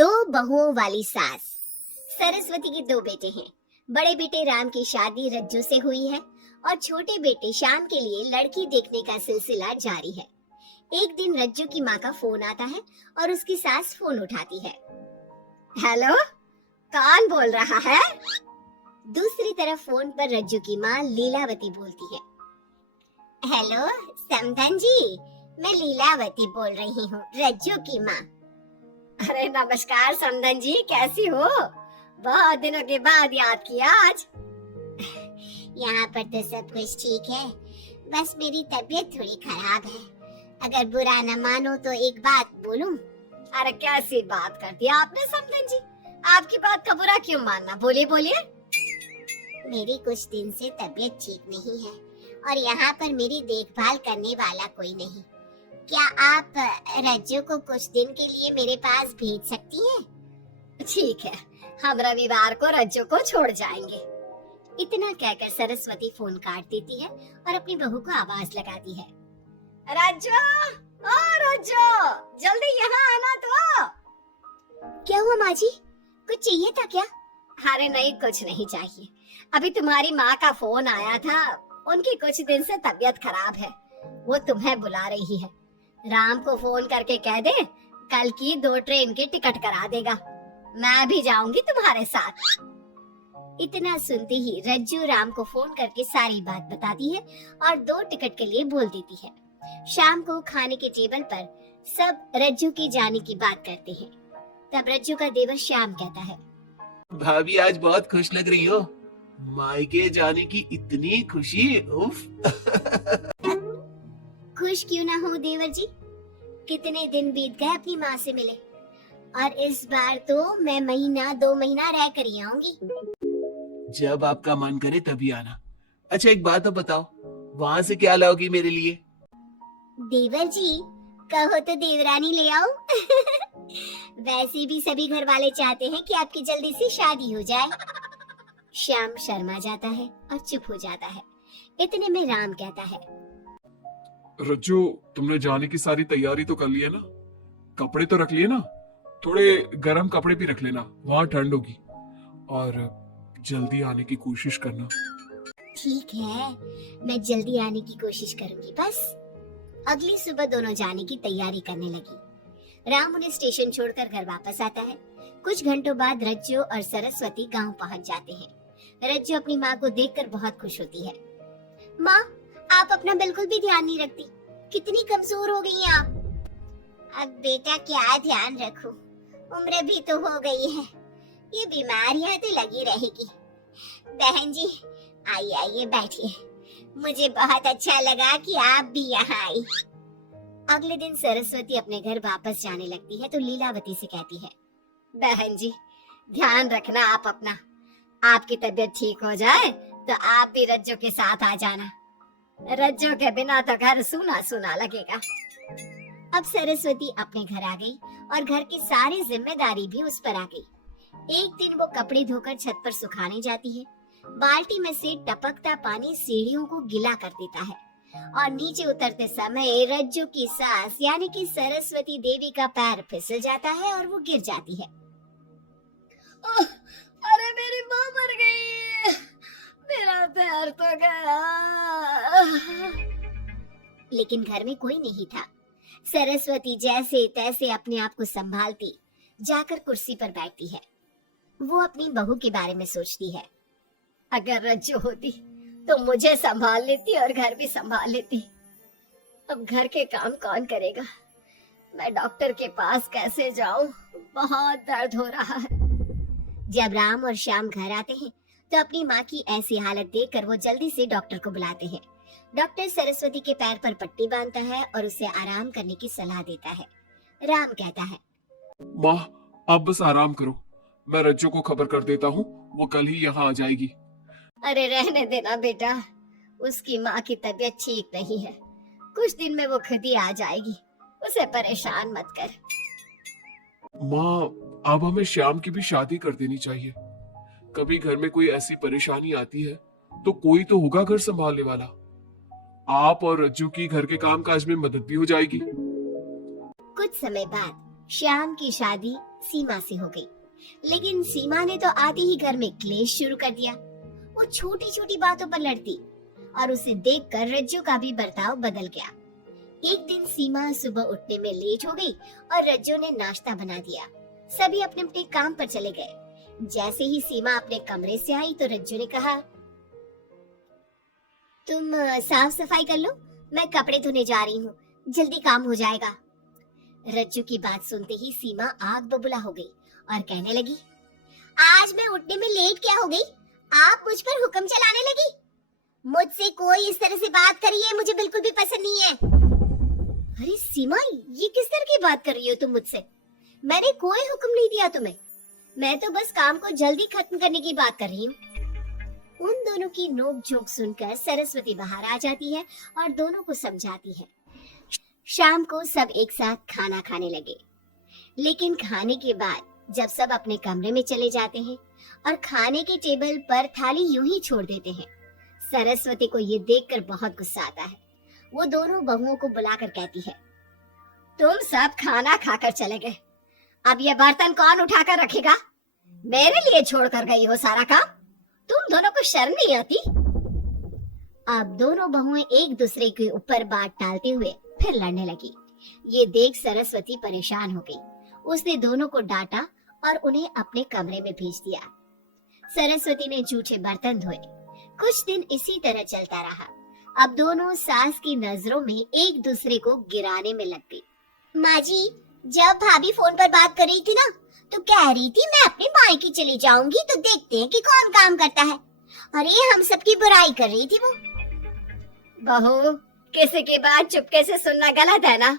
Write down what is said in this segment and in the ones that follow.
दो बहुओं वाली सास। सरस्वती के दो बेटे हैं। बड़े बेटे राम की शादी रज्जू से हुई है और छोटे बेटे श्याम के लिए लड़की देखने का सिलसिला जारी है। एक दिन रज्जू की माँ का फोन आता है और उसकी सास फोन उठाती है। हेलो, कौन बोल रहा है? दूसरी तरफ फोन पर रज्जू की माँ लीलावती बोलती है। हेलो समधन जी, मैं लीलावती बोल रही हूँ, रज्जू की माँ। अरे नमस्कार समधन जी, कैसी हो? बहुत दिनों के बाद याद किया आज। यहाँ पर तो सब कुछ ठीक है, बस मेरी तबीयत थोड़ी खराब है। अगर बुरा न मानो तो एक बात बोलूं? अरे कैसी बात कर दी आपने समधन जी, आपकी बात का बुरा क्यों मानना, बोलिए बोलिए। मेरी कुछ दिन से तबीयत ठीक नहीं है और यहाँ पर मेरी देखभाल करने वाला कोई नहीं। क्या आप रज्जू को कुछ दिन के लिए मेरे पास भेज सकती हैं? ठीक है, हम रविवार को रज्जू को छोड़ जाएंगे। इतना कहकर सरस्वती फोन काट देती है और अपनी बहू को आवाज लगाती है। रज्जू, ओ रज्जू, जल्दी यहाँ आना तो। क्या हुआ माँ जी, कुछ चाहिए था क्या? अरे नहीं, कुछ नहीं चाहिए। अभी तुम्हारी माँ का फोन आया था, उनकी कुछ दिन से तबीयत खराब है, वो तुम्हें बुला रही है। राम को फोन करके कह दे कल की 2 ट्रेन की टिकट करा देगा, मैं भी जाऊंगी तुम्हारे साथ। इतना सुनते ही रज्जू राम को फोन करके सारी बात बताती है और 2 टिकट के लिए बोल देती है। शाम को खाने के टेबल पर सब रज्जू के जाने की बात करते हैं। तब रज्जू का देवर श्याम कहता है, भाभी आज बहुत खुश लग रही हो, मायके जाने की इतनी खुशी, उफ। खुश क्यों ना हो देवर जी, कितने दिन बीत गए अपनी माँ से मिले, और इस बार तो मैं महीना 2 महीना रह कर ही आऊंगी। जब आपका मन करे तभी आना। अच्छा एक बात तो बताओ, वहाँ से क्या लाओगी मेरे लिए? देवर जी कहो तो देवरानी ले आओ। वैसे भी सभी घर वाले चाहते हैं कि आपकी जल्दी से शादी हो जाए। श्याम शर्मा जाता है और चुप हो जाता है। इतने में राम कहता है, रज्जू, तुमने जाने की सारी तैयारी तो कर ली है ना? कपड़े तो रख लिए ना? थोड़े गर्म कपड़े भी रख लेना, वहां ठंड होगी। और जल्दी आने की कोशिश करना। ठीक है, मैं जल्दी आने की कोशिश करूंगी बस। अगली सुबह दोनों जाने की तैयारी करने लगी। राम उन्हें स्टेशन छोड़कर घर वापस आता है। कुछ घंटों बाद रज्जू और सरस्वती गांव पहुंच जाते हैं। रज्जू अपनी माँ को देखकर बहुत खुश होती है। माँ, आप अपना बिल्कुल भी ध्यान नहीं रखती, कितनी कमजोर हो गई हैं आप। अब बेटा क्या ध्यान रखूं, उम्र भी तो हो गई है, ये बीमारियां तो लगी रहेगी। बहन जी आइए आइए बैठिए, मुझे बहुत अच्छा लगा कि आप भी यहाँ आई। अगले दिन सरस्वती अपने घर वापस जाने लगती है तो लीलावती से कहती है, बहन जी ध्यान रखना आप अपना, आपकी तबीयत ठीक हो जाए तो आप भी रज्जू के साथ आ जाना। रज्जू के बिना तो घर सूना सूना लगेगा। अब सरस्वती अपने घर आ गई और घर की सारी जिम्मेदारी भी उस पर आ गई। एक दिन वो कपड़े धोकर छत पर सुखाने जाती है। बाल्टी में से टपकता पानी सीढ़ियों को गीला कर देता है और नीचे उतरते समय रज्जू की सास यानी कि सरस्वती देवी का पैर फिसल जाता है और वो गिर जाती है। अरे मेरी माँ मर गई, मेरा पैर तो गया। लेकिन घर में कोई नहीं था। सरस्वती जैसे तैसे अपने आप को संभालती जाकर कुर्सी पर बैठती है। वो अपनी बहू के बारे में सोचती है, अगर रज्जू होती तो मुझे संभाल लेती और घर भी संभाल लेती। अब घर के काम कौन करेगा, मैं डॉक्टर के पास कैसे जाऊं, बहुत दर्द हो रहा है। जब राम और श्याम घर आते हैं तो अपनी माँ की ऐसी हालत देखकर वो जल्दी से डॉक्टर को बुलाते हैं। डॉक्टर सरस्वती के पैर पर पट्टी बांधता है और उसे आराम करने की सलाह देता है। राम कहता है, माँ आप बस आराम करो, मैं रज्जू को खबर कर देता हूँ, वो कल ही यहाँ आ जाएगी। अरे रहने देना बेटा, उसकी माँ की तबीयत ठीक नहीं है, कुछ दिन में वो खुद ही आ जाएगी, उसे परेशान मत कर। माँ अब हमें श्याम की भी शादी कर देनी चाहिए। कभी घर में कोई ऐसी परेशानी आती है तो कोई तो होगा घर संभालने वाला। आप और रज्जू की घर के काम काज में मदद भी हो जाएगी। कुछ समय बाद श्याम की शादी सीमा से हो गई। लेकिन सीमा ने तो आते ही घर में क्लेश शुरू कर दिया। वो छोटी छोटी बातों पर लड़ती और उसे देखकर रज्जू का भी बर्ताव बदल गया। एक दिन सीमा सुबह उठने में लेट हो गई और रज्जू ने नाश्ता बना दिया। सभी अपने अपने काम पर चले गए। जैसे ही सीमा अपने कमरे से आई तो रज्जू ने कहा, तुम साफ सफाई कर लो, मैं कपड़े धोने जा रही हूँ, जल्दी काम हो जाएगा। रज्जू की बात सुनते ही सीमा आग बबूला हो गई और कहने लगी, आज मैं उठने में लेट क्या हो गई? आप मुझ पर हुक्म चलाने लगी। मुझसे कोई इस तरह से बात करी है मुझे बिल्कुल भी पसंद नहीं है। अरे सीमा, ये किस तरह की बात कर रही हो तुम मुझसे? मैंने कोई हुक्म नहीं दिया तुम्हें। मैं तो बस काम को जल्दी खत्म करने की बात कर रही हूँ। उन दोनों की नोक झोंक सुनकर सरस्वती बाहर आ जाती है और दोनों को समझाती है। शाम को सब एक साथ खाना खाने लगे। लेकिन खाने के बाद जब सब अपने कमरे में चले जाते हैं और खाने के टेबल पर थाली यूं ही छोड़ देते हैं, सरस्वती को ये देखकर बहुत गुस्सा आता है। वो दोनों बहुओं को बुलाकर कहती है, तुम सब खाना खाकर चले गए, अब ये बर्तन कौन उठाकर रखेगा? मेरे लिए छोड़कर गई हो सारा काम। तुम दोनों को शर्म नहीं आती? अब दोनों बहुएं एक दूसरे के ऊपर बात टालते हुए फिर लड़ने लगी। ये देख सरस्वती परेशान हो गई। उसने दोनों को डांटा और उन्हें अपने कमरे में भेज दिया। सरस्वती ने जूठे बर्तन धोए। कुछ दिन इसी तरह चलता रहा। अब दोनों सास की नजरों में एक दूसरे को गिराने में लग गई। माँ जी, जब भाभी फोन पर बात कर रही थी ना, तो कह रही थी मैं अपने मायके चली जाऊंगी तो देखते हैं कि कौन काम करता है। अरे हम सबकी बुराई कर रही थी वो। बहू, किसी की बात चुपके से सुनना गलत है ना।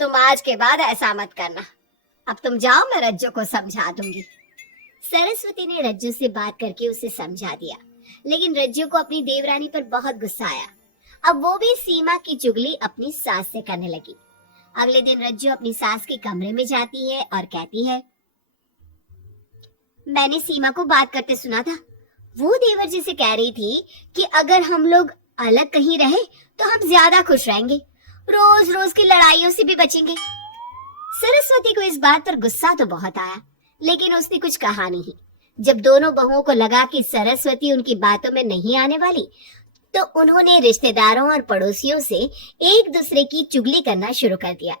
तुम आज के बाद ऐसा मत करना। अब तुम जाओ, मैं रज्जू को समझा दूंगी। सरस्वती ने रज्जू से बात करके उसे समझा दिया। लेकिन रज्जू को अपनी देवरानी पर बहुत गुस्सा आया। अब वो भी सीमा की चुगली अपनी सास से करने लगी। अगले दिन रज्जू अपनी सास के कमरे में जाती है और कहती है, मैंने सीमा को बात करते सुना था। वो देवर जी से कह रही थी कि अगर हम लोग अलग कहीं रहे तो हम ज्यादा खुश रहेंगे, रोज रोज की लड़ाइयों से भी बचेंगे। सरस्वती को इस बात पर गुस्सा तो बहुत आया, लेकिन उसने कुछ कहा नहीं। जब दोनों बहुओं को लगा कि सरस्वती उनकी बातों में नहीं आने वाली, तो उन्होंने रिश्तेदारों और पड़ोसियों से एक दूसरे की चुगली करना शुरू कर दिया।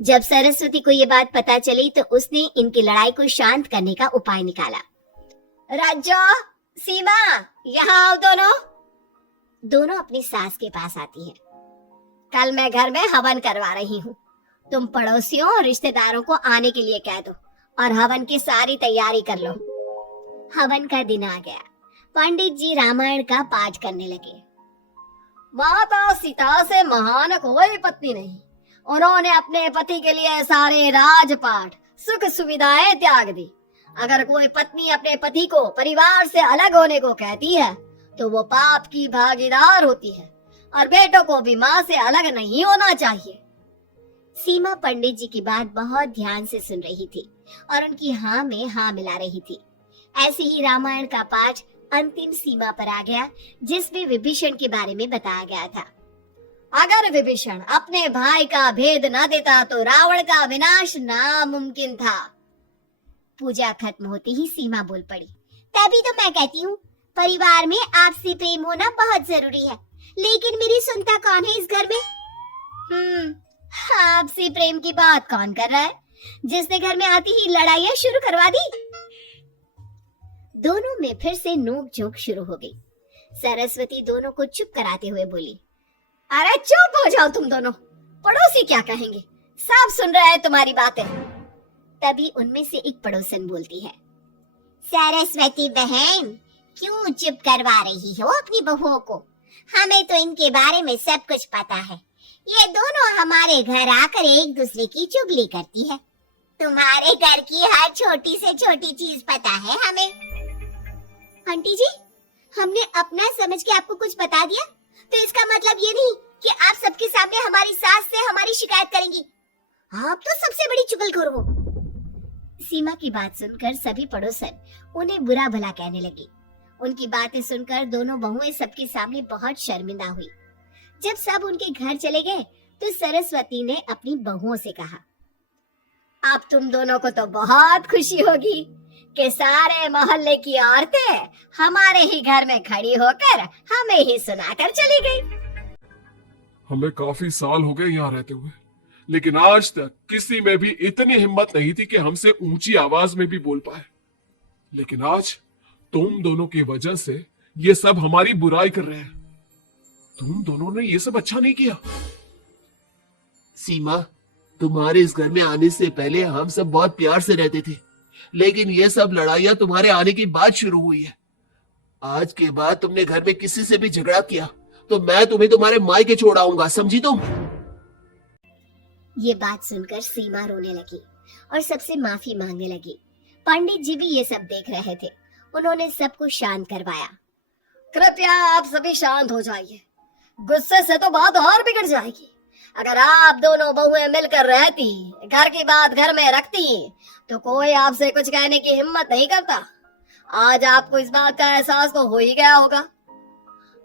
जब सरस्वती को ये बात पता चली तो उसने इनकी लड़ाई को शांत करने का उपाय निकाला। रज्जू, सीमा, यहाँ आओ दोनों। दोनों अपनी सास के पास आती हैं। कल मैं घर में हवन करवा रही हूँ। तुम पड़ोसियों और रिश्तेदारों को आने के लिए कह दो और हवन की सारी तैयारी कर लो। हवन का दिन आ गया। पंडित जी रामायण का पाठ करने लगे। माता सीता से महान कोई पत्नी नहीं। उन्होंने अपने पति के लिए सारे राजपाट, सुख सुविधाएं त्याग दी। अगर कोई पत्नी अपने पति को परिवार से अलग होने को कहती है तो वो पाप की भागीदार होती है और बेटों को भी माँ से अलग नहीं होना चाहिए। सीमा पंडित जी की बात बहुत ध्यान से सुन रही थी और उनकी हाँ में हाँ मिला रही थी। ऐसे ही रामायण का पाठ अंतिम सीमा पर आ गया, जिसमें विभीषण के बारे में बताया गया था। अगर विभीषण अपने भाई का भेद न देता तो रावण का विनाश नामुमकिन था। पूजा खत्म होते ही सीमा बोल पड़ी, तभी तो मैं कहती हूँ परिवार में आपसी प्रेम होना बहुत जरूरी है। लेकिन मेरी सुनता कौन है इस घर में? आपसी प्रेम की बात कौन कर रहा है, जिसने घर में आती ही लड़ाइयां शुरू करवा दी? दोनों में फिर से नोक झोंक शुरू हो गई। सरस्वती दोनों को चुप कराते हुए बोली, अरे चुप हो जाओ तुम दोनों, पड़ोसी क्या कहेंगे, सब सुन रहे हैं तुम्हारी बातें। तभी उनमें से एक पड़ोसन बोलती है, सरस्वती बहन, क्यों चुप करवा रही हो अपनी बहुओं को? हमें तो इनके बारे में सब कुछ पता है। ये दोनों हमारे घर आकर एक दूसरे की चुगली करती है। तुम्हारे घर की हर छोटी से छोटी चीज पता है हमें। आंटी जी, हमने अपना समझ के आपको कुछ बता दिया तो इसका मतलब ये नहीं कि आप सबके सामने हमारी सास से हमारी शिकायत करेंगी। आप तो सबसे बड़ी चुगलखोर हो। सीमा की बात सुनकर सभी पड़ोसन उन्हें बुरा भला कहने लगे। उनकी बातें सुनकर दोनों बहुएं सबके सामने बहुत शर्मिंदा हुई। जब सब उनके घर चले गए तो सरस्वती ने अपनी बहुओं से कहा, अब तुम दोनों को तो बहुत खुशी होगी कि सारे मोहल्ले की औरतें हमारे ही घर में खड़ी होकर हमें ही सुनाकर चली गई। हमें काफी साल हो गए यहाँ रहते हुए, लेकिन आज तक किसी में भी इतनी हिम्मत नहीं थी कि हमसे ऊंची आवाज में भी बोल पाए। लेकिन आज तुम दोनों की वजह से ये सब हमारी बुराई कर रहे हैं। तुम दोनों ने ये सब अच्छा नहीं किया। सीमा, तुम्हारे इस घर में आने से पहले हम सब बहुत प्यार से रहते थे, लेकिन ये सब लड़ाइयां तुम्हारे आने के बाद शुरू हुई है। आज के बाद तुमने घर में किसी से भी झगड़ा किया तो मैं तुम्हें तुम्हारे मायके छोड़ आऊंगा, समझी तुम? ये बात सुनकर सीमा रोने लगी और सबसे माफी मांगने लगी। पंडित जी भी ये सब देख रहे थे। उन्होंने सबको शांत करवाया। कृपया आप सभी शांत हो जाइए, गुस्से से तो बात और बिगड़ जाएगी। अगर आप दोनों बहुएं मिलकर रहती, घर की बात घर में रखती, तो कोई आपसे कुछ कहने की हिम्मत नहीं करता। आज आपको इस बात का एहसास तो हो ही गया होगा।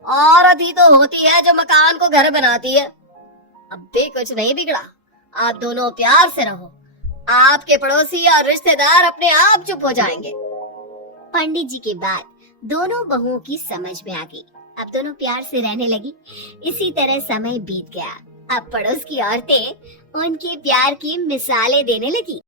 औरत ही तो होती है जो मकान को घर बनाती है। अब भी कुछ नहीं बिगड़ा, आप दोनों प्यार से रहो। आपके पड़ोसी और रिश्तेदार अपने आप चुप हो जाएंगे। पंडित जी की बात दोनों बहुओं की समझ में आ गई। अब दोनों प्यार से रहने लगी। इसी तरह समय बीत गया। अब पड़ोस की औरतें उनके प्यार की मिसालें देने लगी।